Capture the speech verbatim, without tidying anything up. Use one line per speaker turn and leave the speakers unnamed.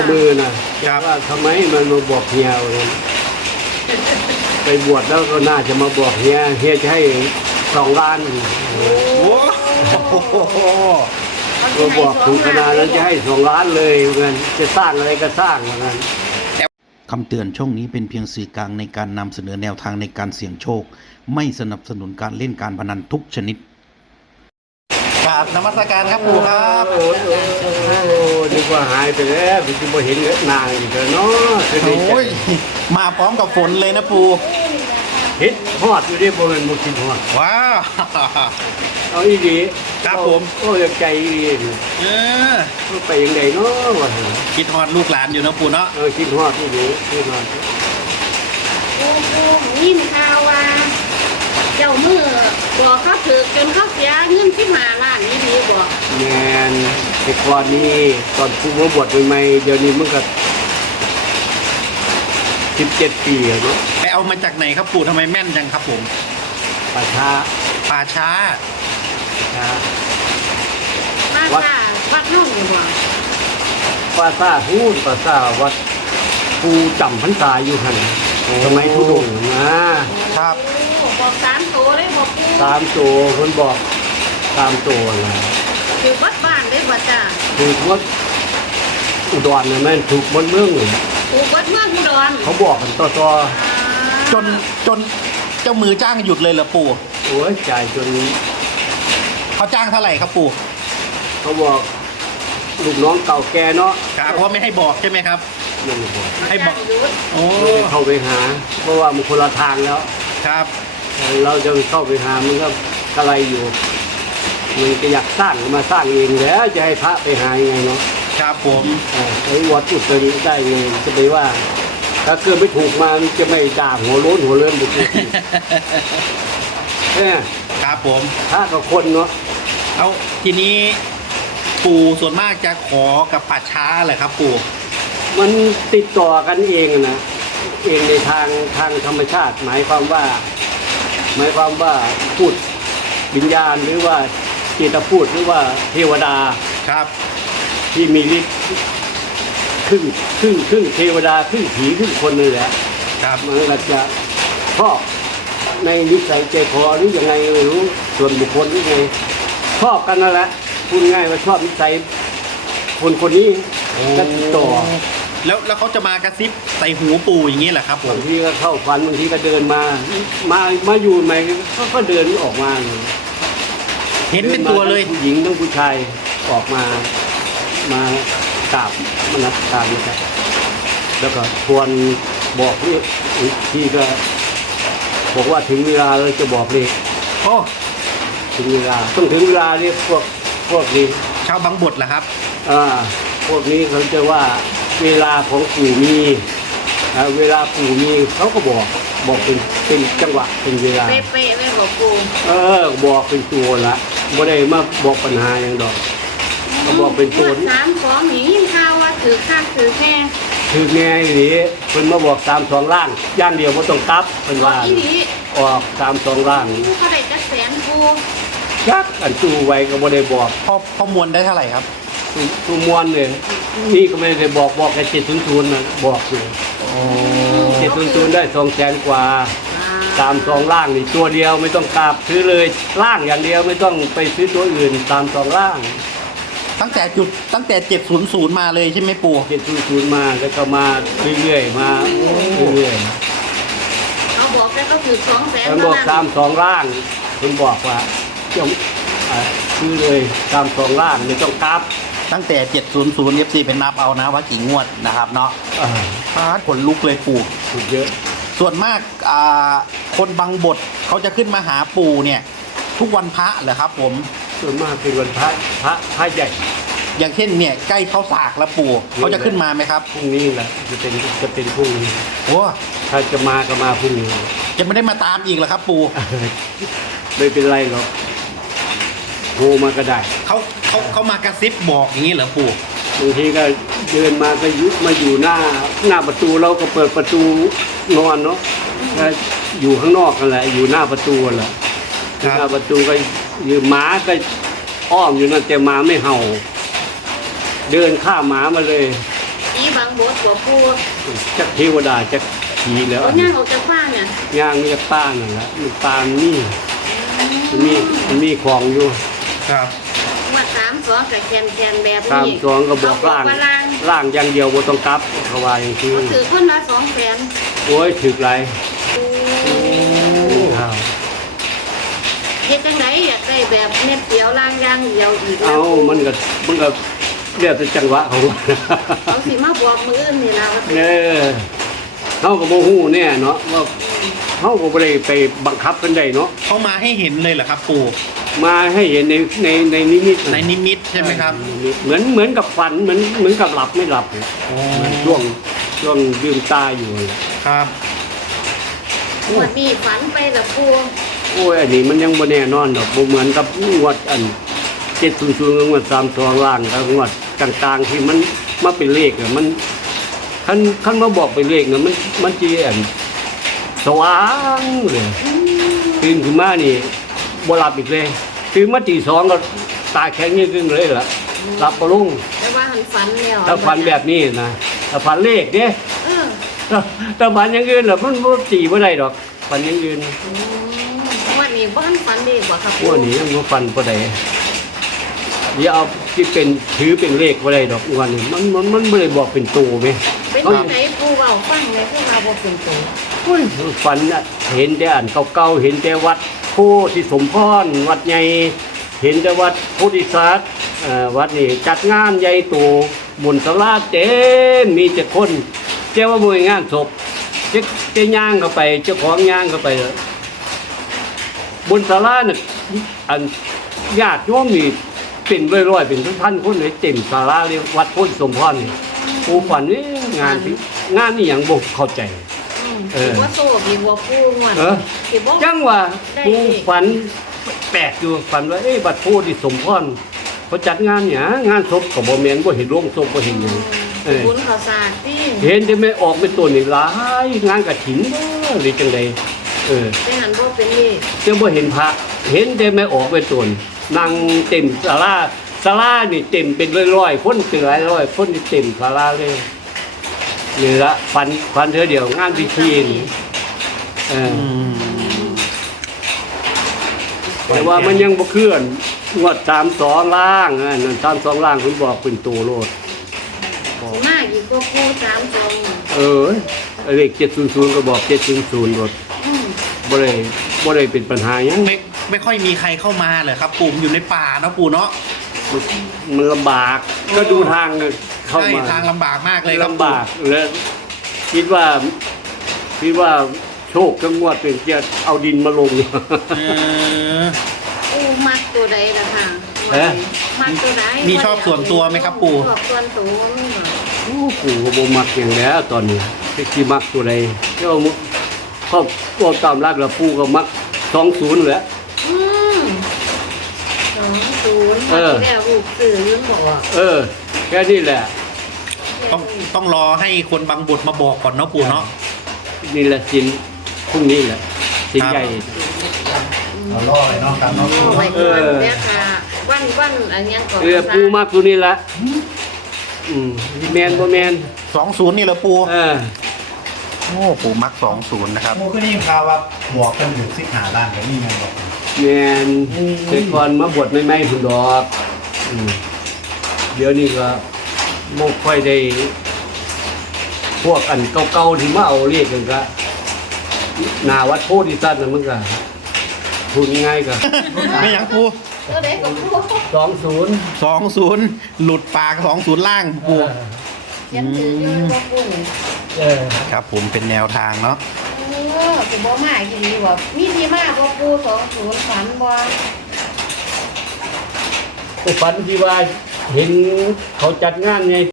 มือนะว่าทำไมมันมาบอกเฮียเลยไปบวชแล้วก็น่าจะมาบอกเฮียเฮียจะให้สองล้าน
โอ้โห
ก็บอกถูกขนาดนั้นจะให้สองล้านเลยเหมือนกันจะสร้างอะไรก็สร้างเหมือนกัน
คำเตือนช่องนี้เป็นเพียงสื่อกลางในการนำเสนอแนวทางในการเสี่ยงโชคไม่สนับสนุนการเล่นการพนันทุกชนิด
กราบนมัสการครับปู่ครับ
โอ้โหนึกว่าหายไปแล้วพี่จะมาเห็นนางอีกแล้วเนาะ
โอ้ยมาพร้อมกับฝนเลยนะปู่
เห็ดทอดอยู่ที่บริเวณมุกินทอด
ว้าว
เอาอีดี
ครับผม
โอ้ยใจดี
เออ
ไปยังไงเนาะวะ
คิดทอดลูกหลานอยู่นะปู่เนาะ
เออคิดทอดที่ดีคิดทอด
โอ้โหยินข่าวว่าเจ้ามือบอกเขาถือจนเขาเสียเงินที่มาล้านนี้ดีบอก
แมนแต่ก่อนนี้ตอนผู้มาบวชใหม่ๆเดี๋ยวนี้มันก็สิบเจ็ดปีเนาะ
ไปเอามาจากไหนครับปู่ทำไมแม่นจังครับผม
ป่าช้า
ป่าช้า
ช้า
วัดวัดน้องอยู่บ่
ป่าช้าพูดป่าช้าวัดปูจำพรรษาอยู่หันสมัยทุดง
นะครับ
บอกสามตัวเลยบอกปู
สามตัวคนบอกสามตัวนะ
คือวัดบ้านเลยบ่จ้า
ถูกวัดอุดรนะแม่ถูกวัดเมืองเลย
ถูกวัดเมืองอุดร
เขาบอกกันต่อต่อ
จนจนเจ้ามือจ้างหยุดเลยเหรอปู่
โอ้ยจ่ายจน
เขาจ้างเท่าไหร่ครับปู่
เขาบอกลูกน้องเก่าแก่เนาะ
ครับเพราะไม่ให้บอกใช่ไหมครับ
ไม่บอก
ให้บอก
โอ้เข้าไปหาเพราะว่ามันคนละทางแล้ว
ครับ
เราจะเข้าไปหามันก็อะไรอยู่มันจะอยากสร้างมาสร้างเองแล้วจะให้พระไปหายังไงเนาะ
ครับผม
ไอ้วัดอุตริได้ไงจะไปว่าถ้าเกิดไม่ถูกมามันจะไม่ด่าหัวโล้นหัวเลื่อนบุกเนี่ย
ครับผม
พระกับคนเนาะ
เอาทีนี้ปู่ส่วนมากจะขอกับป่าช้าแหละครับปู่
มันติดต่อกันเองนะเองในทางทางธรรมชาติหมายความว่าหมายความว่าพูดวิญญาณหรือว่าจิตพูดหรือว่าเทวดา
ครับ
ที่มีฤทธิ์ครึ่งครึ่งครึ่งเทวดาครึ่งผีครึ่งคนนี่แหละ
ครับ
มันก็จะชอบในนิสัยใจคอหรือยังไงไม่รู้ส่วนบุคคลหรือไงชอบกันนั่นแหละพูดง่ายว่าชอบนิสัยคนคนนี้ก็ติดต่อ
แล้วแล้วเขาจะมากระซิบใส่หูปู่อย่างนี้แหละครับ
บางทีก็เข้าฝันบางทีก็เดินมามามาอยู่ใหม่ก็ก็เดินออกมา
เห็นเป็นตัวเลย
ผู้หญิงทั้งผู้ชายออกมามากราบมนัสการนะครับแล้วก็ชวนบอกนี่ที่ก็บอกว่าถึงเวลาเราจะบอกเลย
โอ้
ถึงเวลาต้องถึงเวลาเนี่ยพวกพวกนี้
ชาวบางบทเหรอครับ
อ่าพวกนี้เขาจะว่าเวลาของปู่มีเวลาปู่มีเขาก็บอกบอกเป็นเป็นจังหวะเป็นเวลา
เป๊ะๆไม่บอกปู่
เออบอกเป็นตัวละไม่ได้มาบอกปัญหาอย่างดอกเขาบอกเป็นตัว
สามสองหนีข่าวว่าถือข้างถือแค่
ถือแง่นี้เพิ่นมาบอกสามสองล่างย่างเดียวไม่ต้องตับเป็นว่าออกสามสองล่าง
เขาได้กระแสนปู่
ยักอันตู้ไว้ก็ไม่ได้บอก
พ่อพ่อมวลได้เท่าไหร่ครับ
ตู้มวลเนี่ยนี่ก็ไม่ได้บอกบอกแค่เจ็ดศูนย์ศูนย์นะบอกอยู่เจ็ดศูนย์ศูนย์ได้สองแสนกว่าตามสองล่างนี่ตัวเดียวไม่ต้องกราบซื้อเลยล่างอย่างเดียวไม่ต้องไปซื้อตัวอื่นตามสองล่าง
ตั้งแต่จุดตั้งแต่เจ็ดศูนย์ศูนย์มาเลยใช่ไหมปู่
เจ็ดศูนย์ศูนย์มาแล้วก็มาเรื่อยๆมาเรื่อย
ๆเขาบอกแล้วก็ถือสองแสน
เขาบอกตามสองล่างคุณบอกว่าจงซื้อเลยตามสองล่างไม่ต้องกราบ
ตั้งแต่เจ็ดศูนย์ศูนย์ เอฟ ซี เป็นนับเอานะว่ากี่งวดนะครับเนาะอ่าผลลุกเลยปู่
ถูกเยอะ
ส่วนมากอ่าคนบางบทเขาจะขึ้นมาหาปู่เนี่ยทุกวันพระเหรอครับผม
ส่วนมากเป็นวันพระพระพระใหญ่
อย่างเช่นเนี่ยใกล้เข้าสากแล้วปู่เขาจะขึ้นมาไหมครับ
พรุ่งนี้แหละจะเป็นจะเป็นพรุ่งนี้
โอ้
ถ้าจะมาก็มาพรุ่งนี้
จะไม่ได้มาตามอีกเหรอครับปู่
ไม่เป็นไรหรอกโทรมาก็ได้
เขาเขาเขามากระซิบบอกอย่างนี้เหรอปู่
บางทีก็เดินมาก็ยุบมาอยู่หน้าหน้าประตูเราก็เปิดประตูนอนเนาะก็อยู่ข้างนอกกันแหละอยู่หน้าประตูแหละหน้าประตูก็อยู่หมาก็อ้อมอยู่นั่นแต่หมาไม่เห่าเดินข้ามหมามาเลย
ผีบางบดบ่ปู
จักเทวดาจักผีแล้ว
เอาย่างออกจากบ้านเนี่ย
ย่างนี่ป้านั่นแหละมันปานนี่มันมีมันมีของอยู่
ครับ
ว่าสามสองกับแคนแคนแบบ
ตาม
นี้
สองก็บอกล่าง
เอล่าง
ล่างอย่างเดียวบ่ต้องกลับเขาว่าอย่างที่
ก็ถือคนละสองแสน
โอ้ยถึกไร
โอ้
อ้าว
เฮ็ดจังไดอยากได้แบบเน็บเดียวล่างอย่างเดียวอีกแล้ว
เอามันก็มันก็เรียกแต่จังหวะของมัน
เขาสิมาบอกมืออื่นนี่ล่ะว่า
เออเฮาก็บ่ฮู้แน่เนาะว่าเฮาก็บ่ได้ไปบังคับกันได้เนาะ
เขามาให้เห็นเลยเหรอครับปู่
มาให้เห็นในในในนิมิต
ในนิมิตใช่ไหมครับ
เหมือนเหมือนกับฝันเหมือนเหมือนกับหลับไม่หลับเนี่ย
โอ้
เหมือนช่วงช่วงลืมตาอยู่เลย
ครับ
งวดนี้ฝันไปละปู
โอ้ยอันนี้มันยังบ่แน่นอนดอกบ่เหมือนกับงวดอันเจ็ดศูนย์ศูนย์กับงวดสามสองล่างกับงวดกลางๆที่มันมาเป็นเลขอะมันคันคันมาบอกเป็นเลขเนี่ยมันมันจีอันสว่างเลยตื่นขึ้นมานี่บ่หลับอีกเลยตื่นมาตีสองก็ตาแข็งยิ่งขึ้นเลยล่ะหลับบ่ลง
แต่ว่าหันฝันแล้ว
ถ้าฝันแบบนี้นะถ้าฝันเลขเด้
เออ
ถ้าถ้าฝันอย่างอื่นล่ะมันบ่ตีบ่ได้ดอกฝันอย่างอื่น
อืมงวันนี้บ้านฝันดีกว่าครับ
พวกนี้ยังบ่ฝันบ่ได้เดี๋ยวเอาที่เป็นถือเป็นเลขบ่ได้ดอกวันนี้มันมันมันบ่ได้บอกเป็นตัวแม่
เป็นจังไดปูเว้าฟังเลยคือว่าบ่เป็นตัว
โอ้ยฝันน่ะเห็นแต่อันเก่าๆเห็นแต่วัดโพธิสมพรวัดใหญ่เห็นแต่วัดโพธิสัตว์เอ่อวัดนี่จัดงานใหญ่โตบนศาลาเต็มมีแต่คนเจ้าว่าบ่มีงานศพเจ้าเจ้าย่างเข้าไปเจ้าของย่างเข้าไปเลยบนศาลาน่ะอันญาติโยมนี่เป็นร้อยๆเป็นพันๆคนเลยเต็มศาลาเลยวัดโพธิสมพรนี่ปูฝันนี่งานที่งานนี่หยังบ่เข้าใจ
อืม
เออ
สิบ่โซ่ดีบ่ปูงวด
เออ
สิบ่
จังว่า
ได้
ปูฝันแปลกอยู่ฝันว่าเอ้ยบัดโพธิสมพรเขาจัดงานหยังงานศพก็บ่แม่นบ่เห็นโรงศพบ่เห็นหยังเออ
บุญข้าวสารที่
เห็นแต่ไม่ออกเป็นตัวนี่หลายงานกฐินบ่หรือจังใดเออ
ไปหันบ่เป็นเลข
แต่บ่เห็นพระเห็นแต่ไม่ออกเป็นตัวนี่นั่งเต็มศาลาศาลานี่เต็มเป็นร้อยๆคนเป็นหลายร้อยคนนี่เต็มศาลาเลยนี่ละฝันฝันเธอเดียวงานพิธีนี่เออ
อืม
แต่ว่ามันยังบ่เคลื่อนงวดสามสองล่างอ่ะนั่นสามสองล่างคุณบอกเป็นตัวโลด
สิมาอีกก็ปูสามสอง
เออเลขเจ็ดศูนย์ศูนย์ก็บอกเจ็ดศูนย์ศูนย์รถ
อืม
บ่ได้บ่ได้เป็นปัญหาหยัง
ไม่ไม่ค่อยมีใครเข้ามาเลยครับปู่อยู่ในป่าเนาะปู่เนาะ
มันลำบาก ก็ดูทางเข้า
ใช่
มา
ทางลำบากมากเลยครับ
ลำบากแล้วคิดว่าคิดว่าโชคจังงวดเป็นจะเอาดินมาลง
เออ
ปูมักตัวใดล่ะค่ะ
เอ๊ะ
มักตัวใด
มีชอบส่วนตัวไหมครับปู่
ชอบส่วนตัวมีบ่
โอ้ปู่ก็บ่มักอย่างแล้วตอนนี้สิมักตัวใดเจ้ามุครอบครัวตามรักแล้วปู่ก็มักสองศูนย์แหละ
อืมสองศูนย์
เออ
แล้วลูกสื่อยืนบอก
เออ แค่นี้แหละ
ต้องต้องรอให้คนบางบทมาบอกก่อนเนาะปู่เนาะ
นี่แหละสินพรุ่งนี้แหละสินใหญ่
รอรอเลยเนาะครับเนาะ
เอาไว้ก่อนเด้อค่ะวันวันอันยังก่อน
เออปูมากตัวนี้ละอืมแมนบ่แมน
สองศูนย์นี่เหรอปู่
เออ
โอ้ปู่มักสองศูนย์นะครับ
โมก็นี่ข่าวว่าบวกกันอยู่สิบหาล้านแต่นี่ยังบอก
แมนแต่ก่อนมาบวชไม่ไม่ผุนดอกอืมเดี๋ยวนี้ก็บ่ค่อยได้ พวกอันเก่าๆที่มาเอาเรียกกันก็หนาวัดโพธิสัตว์นั่นมันก็พูดง่ายๆก็
ไม่ยังปู่
เออเด็กกับพูด
สองศูนย์
สองศูนย์หลุดปากสองศูนย์ล่างปู่
ยังถืออยู่บ่พูด
เออ
ครับผมเป็นแนวทางเนาะ
เออสิบ่มาอีหลีบ่มีที่มาบ่ปูสองศูนย์ฝันบ่
ก็ฝันที่ว่าเห็นเขาจัดงานไง